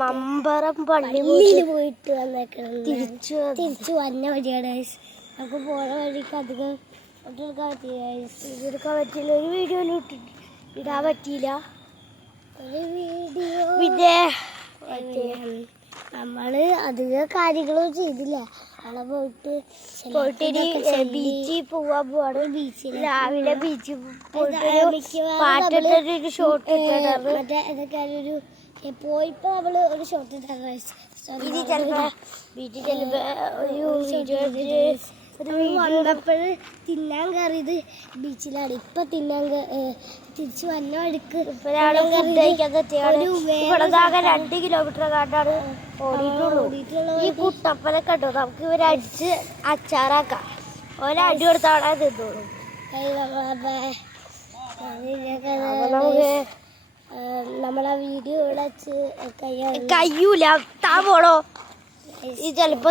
മമ്പറം പള്ളിയിൽ പോയിട്ട് തിരിച്ചു വന്ന വഴിയാണ്. നമുക്ക് പോണ വഴിക്ക് അധികം എടുക്കാൻ പറ്റിയില്ല. ഒരു വീഡിയോ ഇടാൻ പറ്റിയില്ല. ഒരു വീഡിയോ പിന്നെ നമ്മള് അധികം കാര്യങ്ങളും ചെയ്തില്ല. അവിടെ പോയിട്ട് ബീച്ചിൽ പോവാൻ പോവാണ്. ബീച്ചിൽ രാവിലെ ബീച്ചിൽ പോയിട്ട് പാട്ടിട്ടൊരു ഷോട്ട് ഇതൊക്കെയൊരു പോയപ്പോ നമ്മള് ഒരു ഷോട്ട് ഇനി ചിലപ്പോ ബീച്ചിൽ ചെല്ലുമ്പോ വന്നപ്പോഴ് തിന്നാൻ കയറിയത് ബീച്ചിലാണ്. ഇപ്പൊ തിന്നാൻ തിരിച്ചു വന്ന വഴിക്ക് 2 കിലോമീറ്റർ കാട്ടാണ് ഓടിയിട്ടുള്ളൂ. ഈ കുട്ടപ്പനെ കണ്ടോ? നമുക്ക് ഇവരടിച്ച് അച്ചാറാക്കാം. ഒരടി കൊടുത്താൽ അവിടെ തിന്നോളൂ. നമുക്ക് നമ്മളെ വീഡിയോ ഇവിടെ കയ്യൂല. താ പോണോ? ഈ ചിലപ്പോ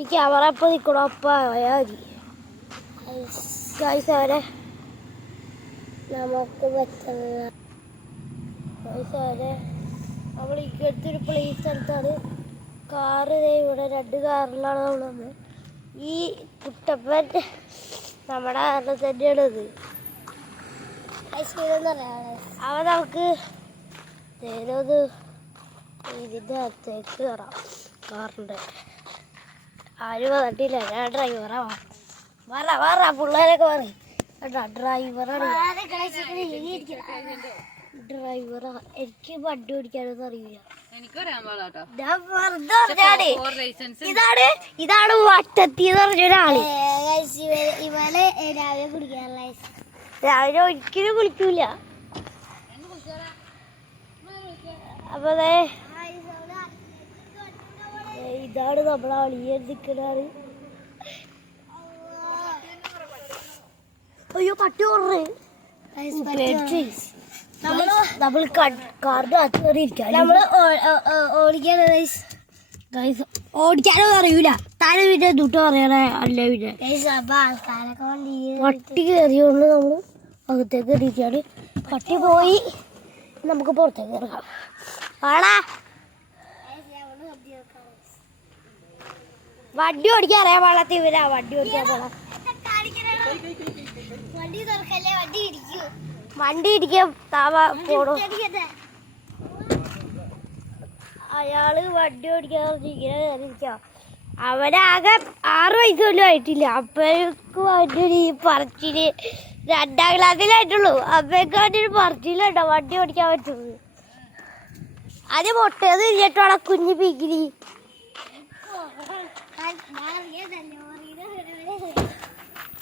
ഈ ക്യാമറ ഇപ്പൊ നിക്കണോ? അപ്പൊ ആയാ മതി. അവരെ നമുക്ക് പറ്റുന്ന നമ്മൾ ഇങ്ങനത്തൊരു പ്ലേസ് സ്ഥലത്താണ്. കാറ് ഇവിടെ 2 കാറിലാണ് നമ്മൾ വന്നത്. ഈ കുട്ടപ്പൻ നമ്മുടെ കാറിൽ തന്നെയാണ് ഇത്. അവ നമുക്ക് നേരൊന്ന് ഇതിൻ്റെ അകത്തേക്ക് കയറാം. കാറിൻ്റെ ആരും വന്നിട്ടില്ല. ഞാൻ ഡ്രൈവറാ. വേറെ പിള്ളേരൊക്കെ പറയും ഡ്രൈവറാണ്. ഡ്രൈവറാ. എനിക്ക് വണ്ടി ഓടിക്കാനൊന്നും അറിയില്ല. ഇതാണ് വട്ടത്തി എന്ന് പറഞ്ഞൊരാള്. ഇവളെ രാവിലെ കുടിക്കാറില്ല. രാവിലെ ഒരിക്കലും കുളിക്കൂല. അപ്പൊ ഇതാണ് നമ്മളെ അളിയ നിൽക്കണാണ്. അയ്യോ പട്ടി ഓർമ്മ നമ്മൾ കാറിന്റെ അകത്ത് കയറിയിരിക്കാം. നമ്മള് ഓടിക്കാനോ അറിയൂല. താഴെ പിന്നെ ദൂട്ട് പറയണ അല്ല. പിന്നെ പട്ടി കയറിയോണ്ട് നമ്മള് അകത്തേക്ക് കയറിയിരിക്കാണ്. പട്ടി പോയി നമുക്ക് പുറത്തേക്ക് ഇറങ്ങാം. ആടാ വണ്ടി ഓടിക്കാൻ അറിയാൻ പാടാത്ത ഇവരാ വണ്ടി ഓടിക്കാൻ പോണ. വണ്ടി ഇടിക്കാൻ താവാ പോണോ? അയാള് വണ്ടി ഓടിക്കാൻ ഇങ്ങനെ കയറിയിരിക്കാം. അവനാകെ 6 വയസ്സ് പോലും ആയിട്ടില്ല. അപ്പോഴേക്കും അവൻ്റെ ഈ പറച്ചില് 2ാം ക്ലാസ്സിലായിട്ടുള്ളൂ. അപ്പോഴേക്കും അവൻ്റെ ഒരു പറച്ചിലുണ്ടോ വണ്ടി ഓടിക്കാൻ പറ്റുള്ളൂ. അത് പൊട്ടത് ഇരിഞ്ഞിട്ടോളെ കുഞ്ഞു പീക്കിരി.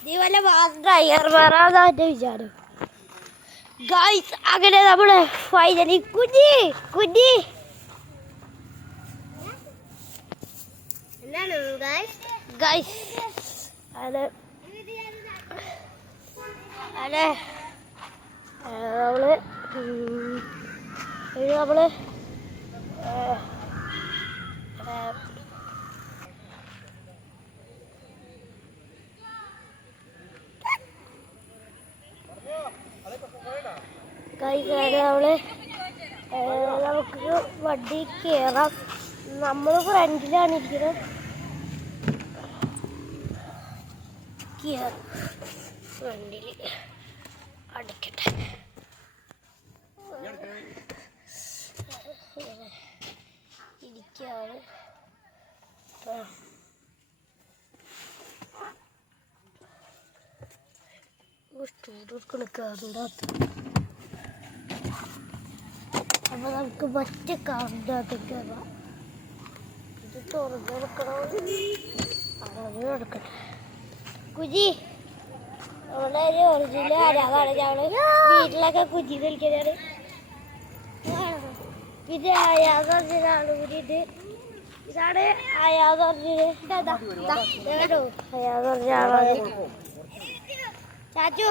നീ വല്ല ഡ്രൈവർമാരാണെന്നാ എൻ്റെ വിചാരം. ഗൈസ് അങ്ങനെ നമ്മള് ഫൈനലി കുഞ്ഞി ഗൈസ് അതെ നമ്മള് നമുക്ക് വണ്ടി കയറാം. നമ്മൾ ഫ്രണ്ടിലാണ് ഇരിക്കുന്നത്. ഫ്രണ്ടിൽ അടയ്ക്കട്ടെ. ഇരിക്കാണ്. കാറിൻ്റെ അകത്ത് അപ്പൊ നമുക്ക് മറ്റേ കാറിൻ്റെ അകത്തേക്ക് കയറാം. ഇത് തുറന്നെടുക്കണോ? അങ്ങനെ എടുക്കട്ടെ. കുജി നമ്മുടെ ഒരു ഒറിജിനൽ ആരാതാണ്. ഞങ്ങള് വീട്ടിലൊക്കെ കുജി കളിക്കാനാണ്. പിന്നെ അയാന്ന് പറഞ്ഞാണ് കൂടിയിട്ട്. ഇതാണ് അയാന്ന് പറഞ്ഞത്. അയാന്ന് പറഞ്ഞ ആളാണ് ചാച്ചു.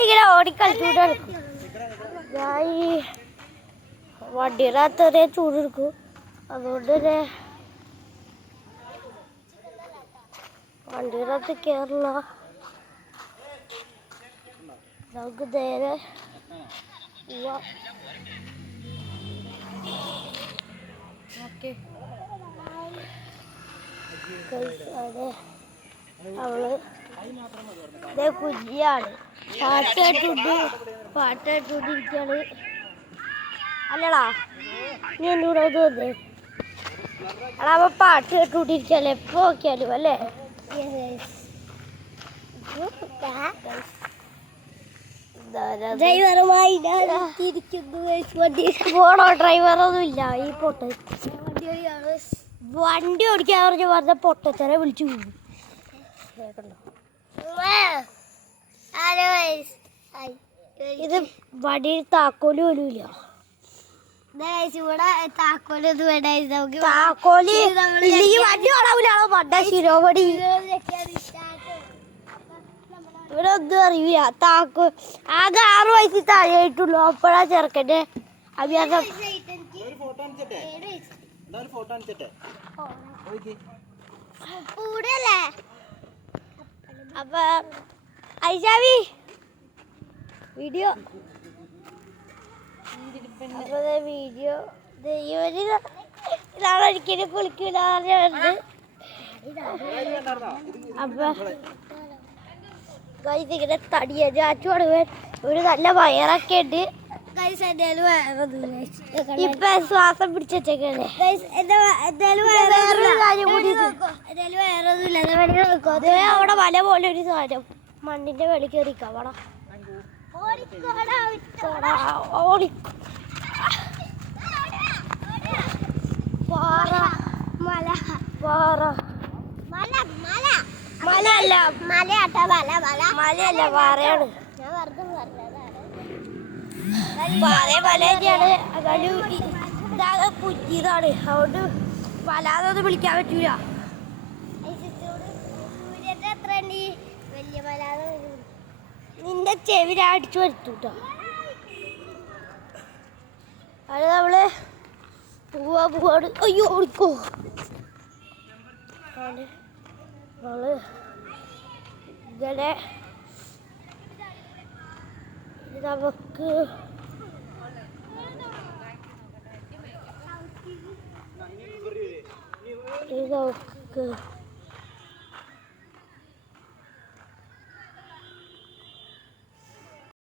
ഇങ്ങനെ ഓടിക്കളിച്ചൂടെ എടുക്കും. ഞാൻ ഈ വണ്ടിയുടെ അകത്ത് ചൂടെടുക്കും. അതുകൊണ്ട് തന്നെ വണ്ടിയുടെ അകത്ത് കയറില്ല. നമുക്ക് നേരെ അവള് കുഞ്ഞിയാണ് പാട്ടിട്ടുണ്ടിരിക്കാണ്. അല്ലടാ നീ എന്നൂടെ ഇത് വന്നേ. എടാ അവ പാട്ട് കേട്ടുകൊണ്ടിരിക്കല്ലേ എപ്പോ നോക്കിയാലും അല്ലേ? പോണോ ഡ്രൈവറൊന്നും ഇല്ല ഈ പൊട്ട വണ്ടി ഓടിക്കാൻ പറഞ്ഞ പറഞ്ഞ പൊട്ടച്ചനെ വിളിച്ചു പോകും. ഇത് വണ്ടിയിൽ താക്കോല് പോലും ഇല്ല. താക്കോല് വണ്ടി ഓടാവൂലാണോ പണ്ട ശിരോമണി. ഇവിടെ ഒന്നും അറിയില്ല. ആകെ 6 വയസ്സിൽ താഴെയായിട്ടുള്ളൂ. അപ്പോഴാ ചെറുക്കൻ്റെ അഭ്യാസം. അപ്പൊ ഐഷാവി വീഡിയോ വീഡിയോ ഒരിക്കലും കുളിക്കൂലെന്ന്. അപ്പൊ ഇങ്ങനെ തടിയ ചാച്ചുവാണ്. ഒരു നല്ല വയറൊക്കെ ഉണ്ട്. ഇപ്പൊ ശ്വാസം പിടിച്ചേക്കല്ലേ. അവിടെ മല പോലെ ഒരു സാധനം മണ്ണിന്റെ വെളി കയറിക്കാം. അവിടെ മലയല്ല പാറയാണ്. മല തന്നെയാണ്. ഇതാകെ കുറ്റിയതാണ്. അതുകൊണ്ട് വലാതൊന്നും വിളിക്കാൻ പറ്റൂല. നിന്റെ ചെവിര അടിച്ചു വരുത്തൂട്ടോ. അത് നമ്മള് പോവാട്. അയ്യോ ഓടിക്കോ. നമ്മള് ഇങ്ങനെ നമുക്ക് നമുക്ക്